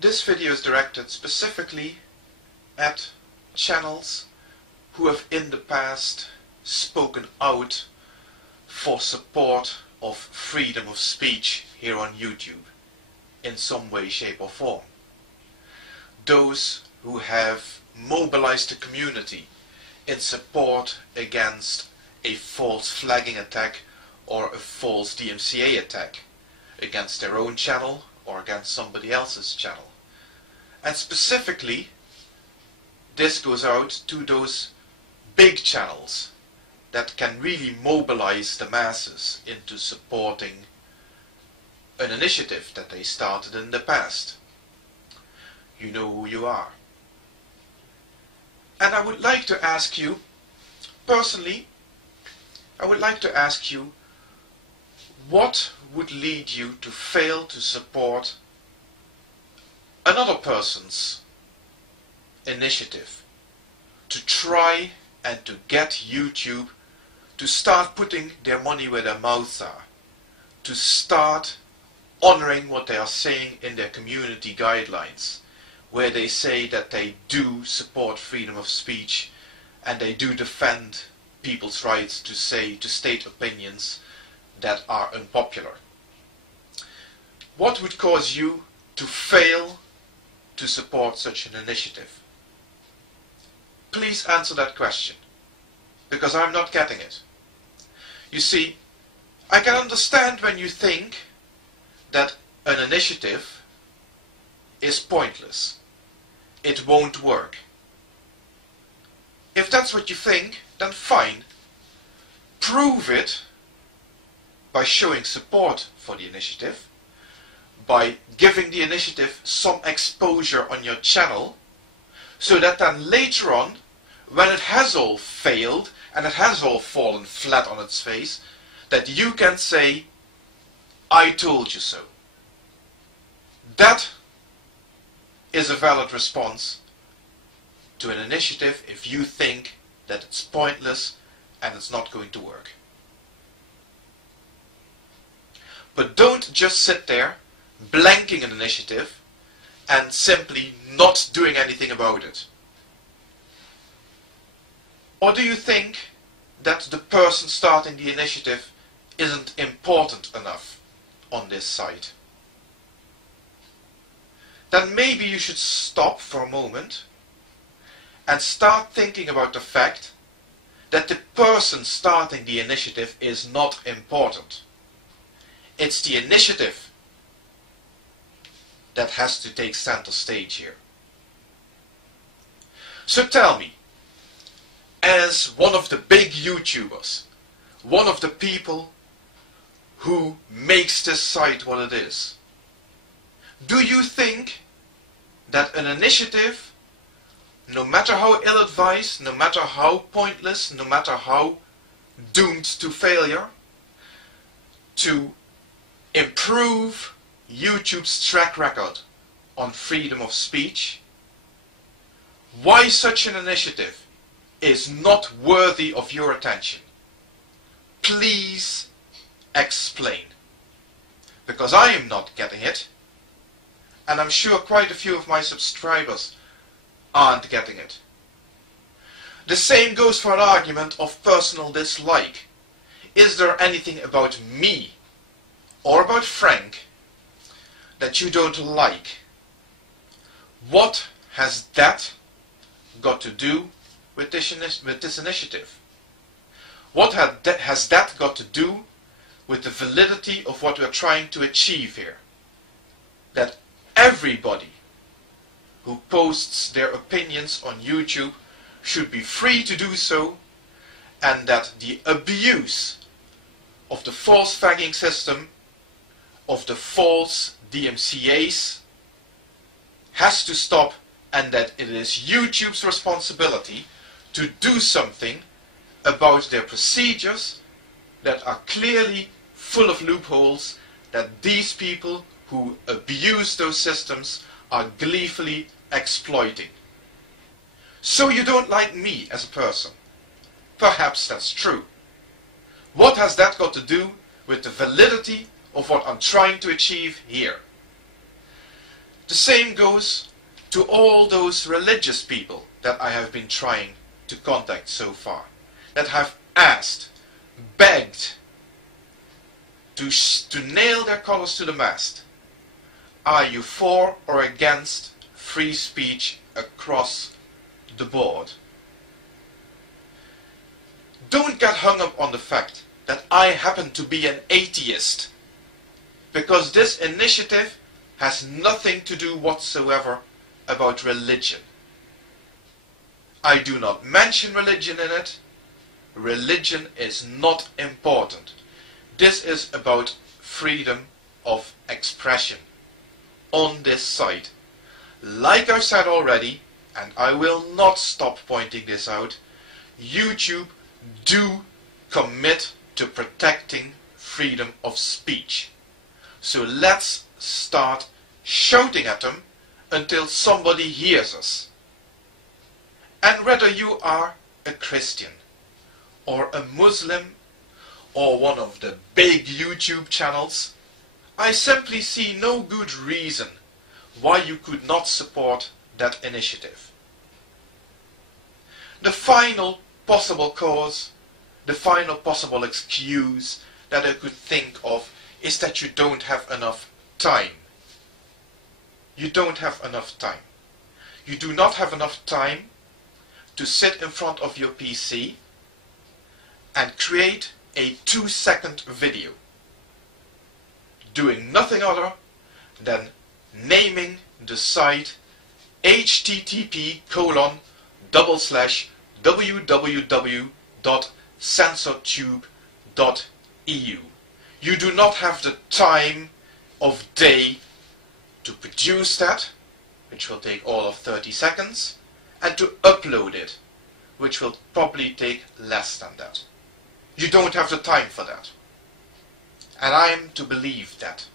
This video is directed specifically at channels who have in the past spoken out for support of freedom of speech here on YouTube in some way, shape or form. Those who have mobilized the community in support against a false flagging attack or a false DMCA attack against their own channel or against somebody else's channel. And specifically, this goes out to those big channels that can really mobilize the masses into supporting an initiative that they started in the past. You know who you are. And I would like to ask you, personally, I would like to ask you, what would lead you to fail to support another person's initiative to try and to get YouTube to start putting their money where their mouths are, to start honoring what they are saying in their community guidelines, where they say that they do support freedom of speech and they do defend people's rights to state opinions that are unpopular. What would cause you to fail to support such an initiative? Please answer that question, because I'm not getting it. You see, I can understand when you think that an initiative is pointless. It won't work. If that's what you think, then fine. Prove it by showing support for the initiative, by giving the initiative some exposure on your channel, so that then later on, when it has all failed and it has all fallen flat on its face, that you can say, I told you so. That is a valid response to an initiative if you think that it's pointless and it's not going to work. But don't just sit there blanking an initiative and simply not doing anything about it. Or do you think that the person starting the initiative isn't important enough on this site? Then maybe you should stop for a moment and start thinking about the fact that the person starting the initiative is not important. It's the initiative that has to take center stage here. So tell me, as one of the big YouTubers, one of the people who makes this site what it is, do you think that an initiative, no matter how ill-advised, no matter how pointless, no matter how doomed to failure, to improve YouTube's track record on freedom of speech, why such an initiative is not worthy of your attention? Please explain. Because I am not getting it, and I'm sure quite a few of my subscribers aren't getting it. The same goes for an argument of personal dislike. Is there anything about me or about Frank that you don't like? What has that got to do with this initiative? What has that got to do with the validity of what we are trying to achieve here? That everybody who posts their opinions on YouTube should be free to do so, and that the abuse of the false flagging system, of the false DMCAs, has to stop, and that it is YouTube's responsibility to do something about their procedures that are clearly full of loopholes, that these people who abuse those systems are gleefully exploiting. So you don't like me as a person. Perhaps that's true. What has that got to do with the validity of what I'm trying to achieve here? The same goes to all those religious people that I have been trying to contact so far, that have asked, begged, to nail their colors to the mast. Are you for or against free speech across the board? Don't get hung up on the fact that I happen to be an atheist, because this initiative has nothing to do whatsoever about religion. I do not mention religion in it. Religion is not important. This is about freedom of expression on this site. Like I said already, and I will not stop pointing this out, YouTube do commit to protecting freedom of speech. So let's start shouting at them until somebody hears us. And whether you are a Christian or a Muslim or one of the big YouTube channels, I simply see no good reason why you could not support that initiative. The final possible cause, the final possible excuse that I could think of is that you don't have enough time. You don't have enough time. You do not have enough time to sit in front of your PC and create a 2-second video doing nothing other than naming the site http://www.censortube.eu. You do not have the time of day to produce that, which will take all of 30 seconds, and to upload it, which will probably take less than that. You don't have the time for that. And I am to believe that.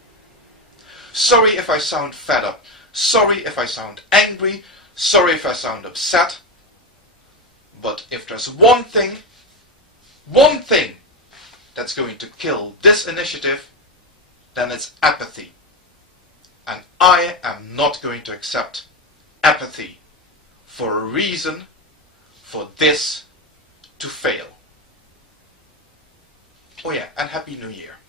Sorry if I sound fed up. Sorry if I sound angry. Sorry if I sound upset. But if there's one thing that's going to kill this initiative, then it's apathy. And I am not going to accept apathy for a reason for this to fail. Oh yeah, and Happy New Year.